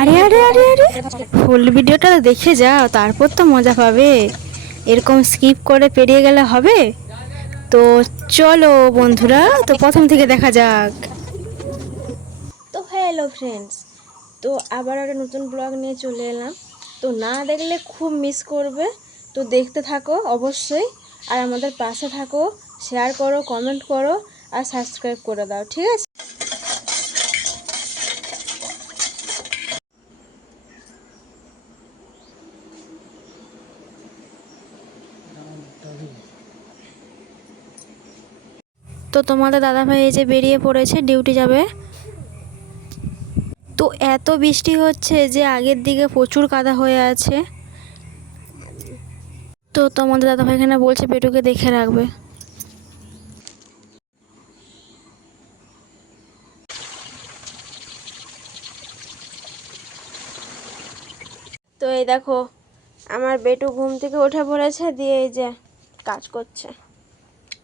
আরে আরে আরে আরে, ফুল ভিডিওটা দেখে যাও, তারপর তো মজা পাবে। এরকম স্কিপ করে পেরিয়ে গেলে হবে? তো চলো বন্ধুরা, তো প্রথম থেকে দেখা যাক। তো হ্যালো ফ্রেন্ডস, তো আবার একটা নতুন ব্লগ নিয়ে চলে এলাম। তো না দেখলে খুব মিস করবে, তো দেখতে থাকো অবশ্যই। আর আমাদের পাশে থাকো, শেয়ার করো, কমেন্ট করো আর সাবস্ক্রাইব করে দাও, ঠিক আছে? তো তোমাদের দাদাভাই এই যে বেরিয়ে পড়েছে, ডিউটি যাবে। তো এত বৃষ্টি হচ্ছে যে আগের দিকে প্রচুর কাদা হয়ে আছে। তো তোমাদের দাদাভাই এখানে বলছে পেটুকে দেখে রাখবে। তো এই দেখো, আমার বেটু ঘুম থেকে উঠে পড়েছে, দিয়ে এই যে কাজ করছে।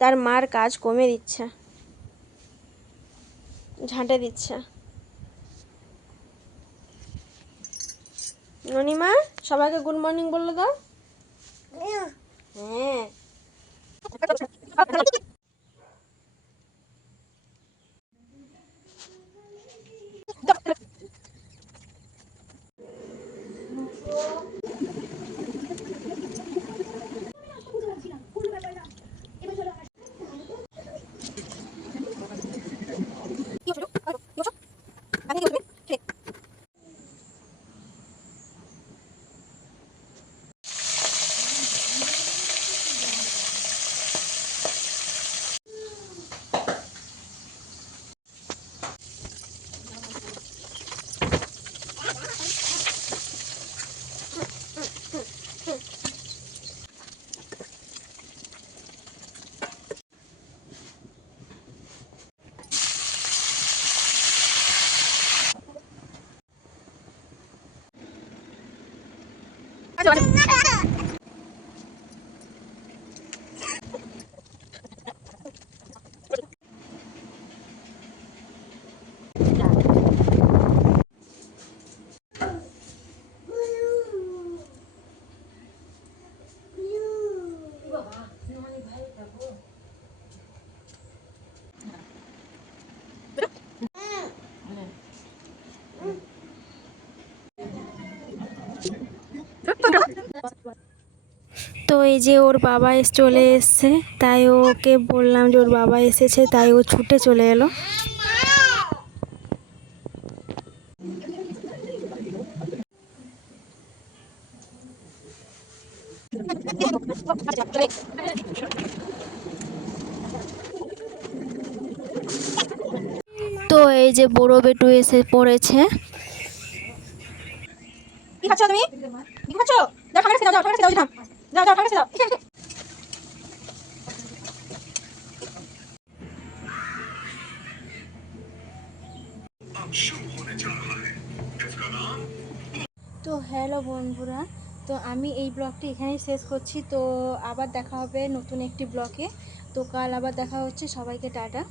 তার মার কাজ কমে দিচ্ছে, ঝাঁটে দিচ্ছে। ননিমা, সবাইকে গুড মর্নিং বললো দাও। হ্যাঁ। তো এই যে ওর বাবা চলে এসছে, তাই ওকে বললাম যে ওর বাবা এসেছে, তাই ও ছুটে চলে এলো। তো এই যে বড় বেটু এসে পড়েছে। কি খাচ্ছ তুমি? কি খাচ্ছ? যাও ঠাকুরের কাছে যাও, যাও ঠাকুরের কাছে যাও, যাও যাও ঠাকুরের কাছে যাও। তো হ্যালো বন্ধুরা, তো আমি এই ব্লগটি এখানেই শেষ করছি। তো আবার দেখা হবে নতুন একটি ব্লগে। তো কাল আবার দেখা হচ্ছে, সবাইকে টাটা।